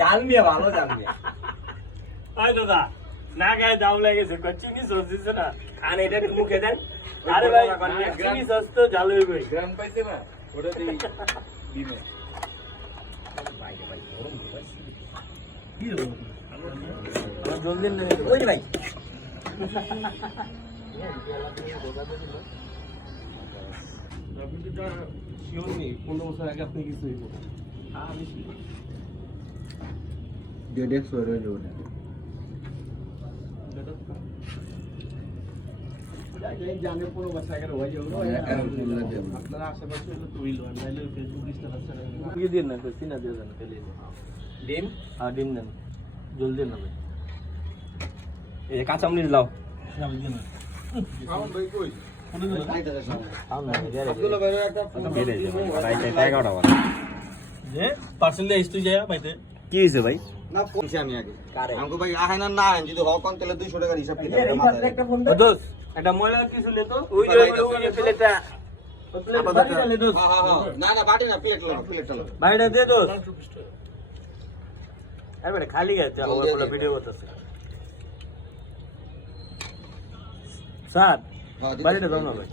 জাল নিয়ে ভালো জাল নিয়ে দাদা না গায়ে দাম লেগেছে চিনি সস দিচ্ছে না আর এটা একটু মুখে দেন আরে ভাই চিনি সস তো জাল হইবে গ্রাম পাইছে না ওটা দিই দিনে জলদি ওই ভাই শিওর নেই 15 বছর আগে আপনি কিছু হইব ডেডেক্স হয়ে যাবে না জানে 15 বছর আগে হয়ে যাবে আপনারা আশেপাশে হলো তো হইলো আর নাইলে ফেসবুক ইনস্টাগ্রাম কি দিন না সিনা দিয়ে দেন পেলে ডিম হ্যাঁ ডিম দেন জলদি না ভাই এই কাঁচা আমলি লাও ভাই কই কি হয়েছে ভাই না পয়সা আমি আগে আমাকে ভাই আহে না না যদি হক কোন তাহলে 200 টাকা হিসাব দিতে দোস্ত এটা ময়লা কিছু নে তো ওই যে প্লেটটা না না বাটি না প্লেট লো প্লেট লো ভাইটা দে দোস্ত এবারে খালি গেছে আমার ভিডিও করতেছে স্যার বাড়িটা দাও না ভাই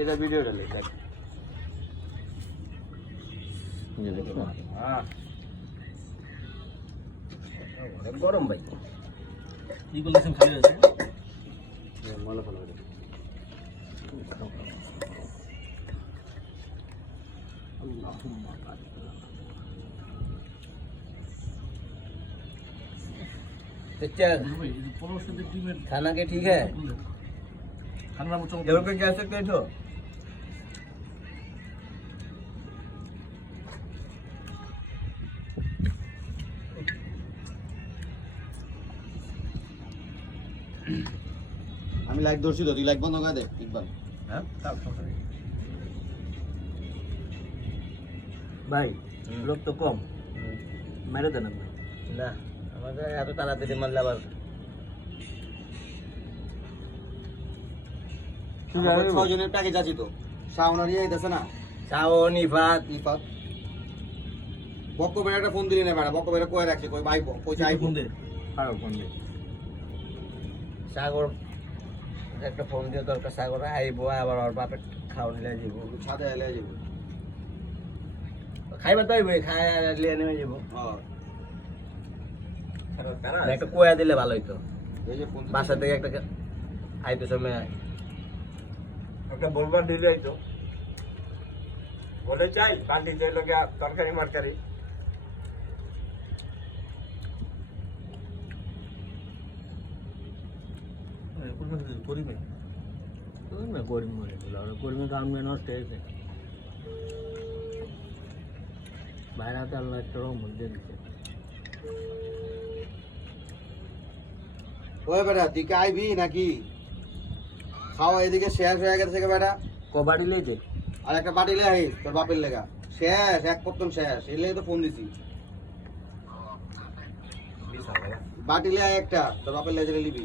এটা ভিডিওটা লেখা গরম ভাই কি বলেছেন খালি আছে মলা ফলা खाना के ठीक है जरूर पे जा सकते हो আমি লাইক দর্শি তো তুই লাইক বন্ধ করে দে ইকবাল হ্যাঁ ভাই লোক তো কম মেরে দেন না আমাদের এত তাড়াতাড়ি মারলে আবার ছজনের প্যাকেজ আছে তো শাওনার ইয়ে দিতেছে না শাওন ইফাত বক্কবের একটা ফোন দিলি না ম্যাডাম বক্কবের কয়ে রাখছে কই ভাই পয়সা আইফোন দে ফোন দে সাগর একটা ফোন দিয়ে দরকার সাগর আইবো আবার ওর বাপের খাওয়া নিয়ে যাবো ছাদে এলে যাবো খাইবার তো আইবো খাই লিয়ে নিয়ে যাবো একটা কোয়া দিলে ভালো হইতো বাসা থেকে একটা আইতো সময় একটা বলবার দিলে আইতো বলে চাই পান্ডি চাই লোকে তরকারি মারকারি বাইরে আল্লাহ একটা রহমত দিয়ে দিচ্ছে ওই বেটা তুই কি আইবি নাকি খাওয়া এদিকে শেষ হয়ে গেছে বেটা কবাডি লইতে আর একটা বাটি লে আই তোর বাপের লেগা শেষ এক প্রথম শেষ এই লেগে তো ফোন দিছি বাটি লে আই একটা তোর বাপের লেগে লিবি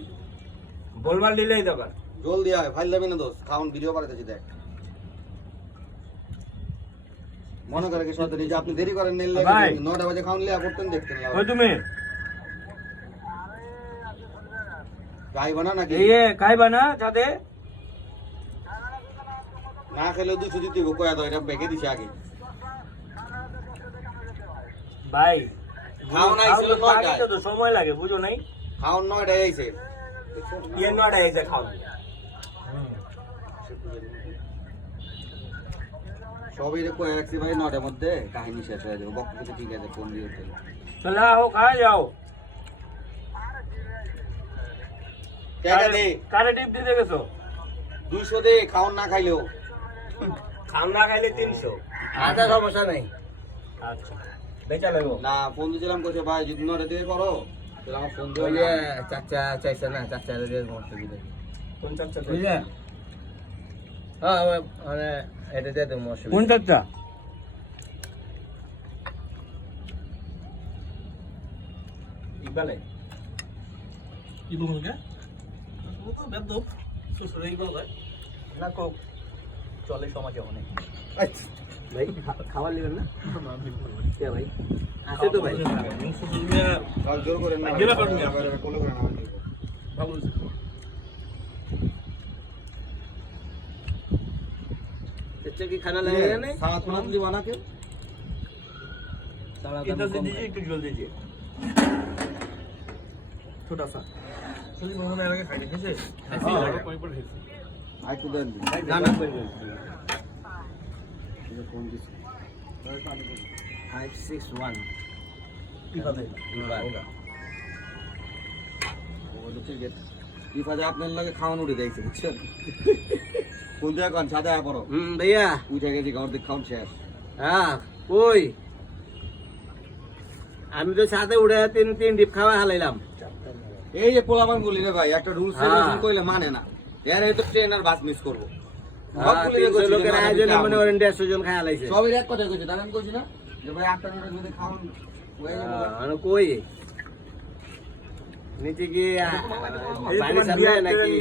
বলবার দিলেই দরকার জলদি আয় ফাইল দেবি না দোস্ত খাওন ভিডিও বানাইতেছি দেখ মনে করে কি সত্যি যে আপনি দেরি করেন নিলে 9টা বাজে খাওন লিয়া করতেন দেখতেন কই তুমি খাইবা না নাকি এই খাইবা না যাতে না খেলে 200 দিতে হবে কয়া দাও এটা বেকে দিছে আগে ভাই খাওন আইছিল 9টা তো সময় লাগে বুঝো নাই খাওন 9টা আইছে ये 9টা আইছে খাও সবই রে কয়া রাখছি ভাই 9টার মধ্যে কাহিনী শেষ হয়ে যাবে বক্তব্য ঠিক আছে ফোন দিয়ে চলো आओ खा जाओ কারে টিপ দিতে গেছো 200 দে খাওন না খাইলেও খাম না খাইলে 300 আচ্ছা সমস্যা নাই আচ্ছা বেচা লাগো না ফোন দিছিলাম কইছে ভাই যদি 9টা দিয়ে করো তাহলে আমার ফোন দিও না চাচা চাইছে না চাচা রে মরতে দিলে কোন চাচা বুঝলে হ্যাঁ মানে এটা দিয়ে তো মরছে কোন চাচা ইবালে কি বলবো কে ও তো বেদ শ্বশুরেই বলা যায় না কোক চলে সমাজে অনেক আচ্ছা ভাই খাবার নেবেন না কে ভাই আছে তো ভাই জোর করে না কোলে করে না ভালো अच्छा की खाना लगेगा नहीं साथ में इडली बना के इधर से दीजिए एक जल दीजिए छोटा सा चलिए मम्मी ने लगे खाने कैसे ऐसे ही लगा कोई पर है आई तो देन गाना पर ये कौन दिस 561 इधर ইফাজে আপনার লাগে খাওয়ানো উঠে যাইছে বুঝছেন কোন জায়গা কোন সাদা পড়ো भैया উঠে গেছি ঘর দিক খাওন শেষ हाँ कोई আমি তো সাথে উড়ে তিন ডিপ খাওয়া হালাইলাম এই যে পোলাপান বলি রে ভাই একটা রুলস হ্যাঁ। রেগুলেশন কইলে মানে না এর এই তো ট্রেন আর বাস মিস করবো সব বলে 300 রেখেছি, লোকের যে না, আয়োজনে খাবো। মনে করেন 150 জন খাই হালাইছে সবের এক কথা কইছি তাহলে আমি কইছি না যে ভাই একটা নোটে যদি খাওন হয়ে গেল কই নিচে গিয়ে পানি সামনে নাকি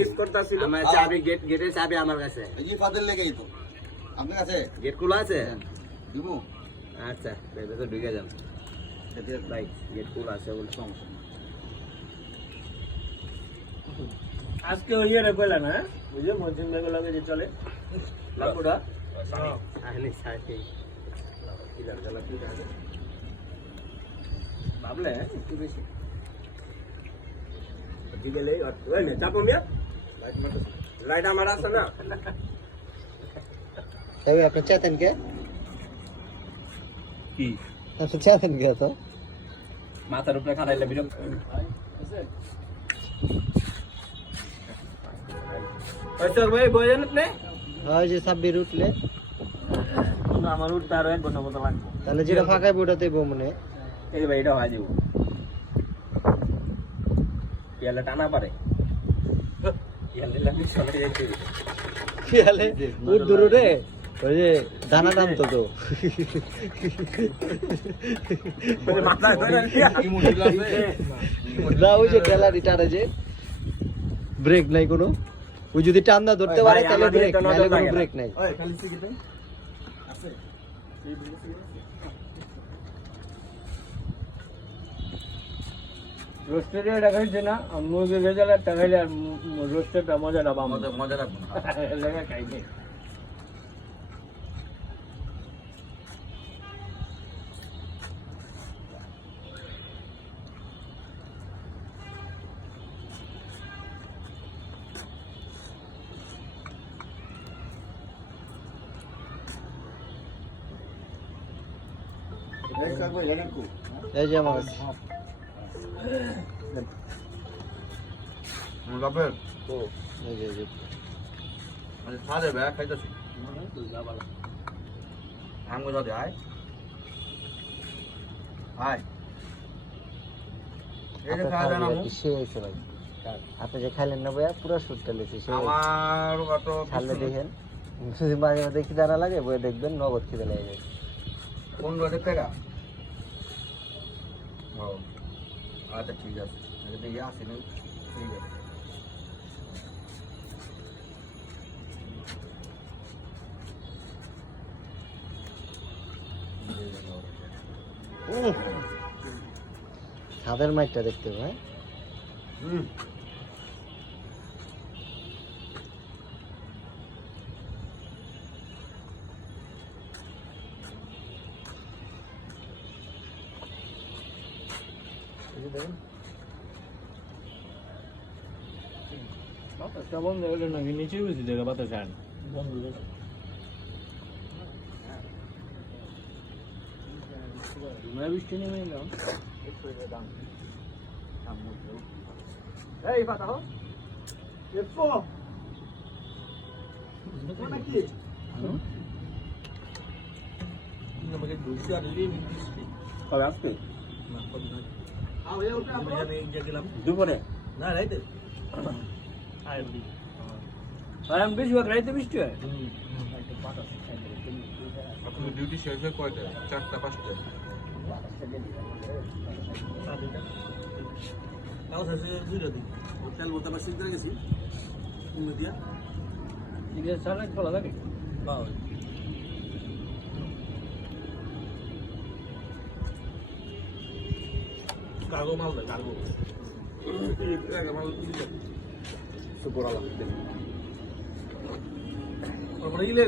আমার চাবি গেটের চাবি আমার কাছে এই যে ফাদের লেগেই তো আপনার কাছে গেট খোলা আছে দিবো আচ্ছা ভেতরে ঢুকে যান ভাই গেট খোলা আছে বলে সমস্যা নেই। আজকে ওই রে কইলা না বুঝে মজিন বেগ লাগে যে চলে লাপুড়া আহনি সাথে কিদার গলা কিদার ভাবলে একটু বেশি দিলে ওই না চাপো মিয়া লাইট আমার আছে না তবে আপনি চাতেন কে কি আপনি চাতেন কে তো মাথার উপরে খাড়াইলে বিরক্ত আচ্ছা ভাই বলেন আপনি হয় যে সাব্বির উঠলে আমার উঠতে আরো 1 ঘন্টা মতো লাগবে তাহলে যেটা ফাঁকায় ওটাতেই মনে এই ভাই এটা হয় দিব ইয়ালে টানা পারে ইয়ালে লাগি চলে যাইতে খেয়ালে উঠ দূর রে ওই যে দানা টানতো তো মাথা ধরে কি মুশকিল আছে না ওই যে ঠেলারি টানে যে ব্রেক নাই কোনো ওই যদি টান্দা ধরতে পারে ভাই, তাহলে আমাদের ব্রেক তো নজর নাহলে কোনো লাগে না। ব্রেক নাই ওই খালি সিগারেট আছে রোস্টেড এটা খাইছে না মুরগি ভেজালে টাকাইলে আর রোস্টেডটা মজাটা পাবো মজা মজা রাখবো না লেগে খাইছে এই কাকু এখানে কো এই যে আমার কাছে। মুলাপের এই যে এই যে মানে সাদে ব্যাগ খাইতেছি আমগো দাদে আয় আয় এই যে খাওয়া জানা মু সে হয়েছে ভাই আপনি যে খাইলেন না ভাইয়া পুরো সুটটা লেছে সে আমার কত ছাড়লে দেখেন যদি মাঝে মাঝে খিদা না লাগে বই দেখবেন নগদ খিদা লেগে যায় 15 টাকা ও আচ্ছা ঠিক আছে যদি ইয়ে আসে না ঠিক আছে ছাদের মাইকটা দেখতে হবে হ্যাঁ হুম বাতাসটা বন্ধ হলে নাকি নিচে বেশি জায়গা বাতাস আন বন্ধ বৃষ্টি নেমে এলাম এই কথা হো এফো নাকি আমাকে দুশো আর কবে আসবে দুপুরে না রাইতে আর বেশি ভাগ রাইতে বৃষ্টি হয় আপনার ডিউটি শেষ হয় কয়টা 4টা 5টা তাও শেষ হয়ে দুইটা দিন হোটেল বলতে পারছি করে গেছি দিয়া ইডিয়া ছাড়া খোলা থাকে হ্যাঁ কার্গো মাল দেয় কার্গো মাল শুকর আল্লাহ তারপরে ইলে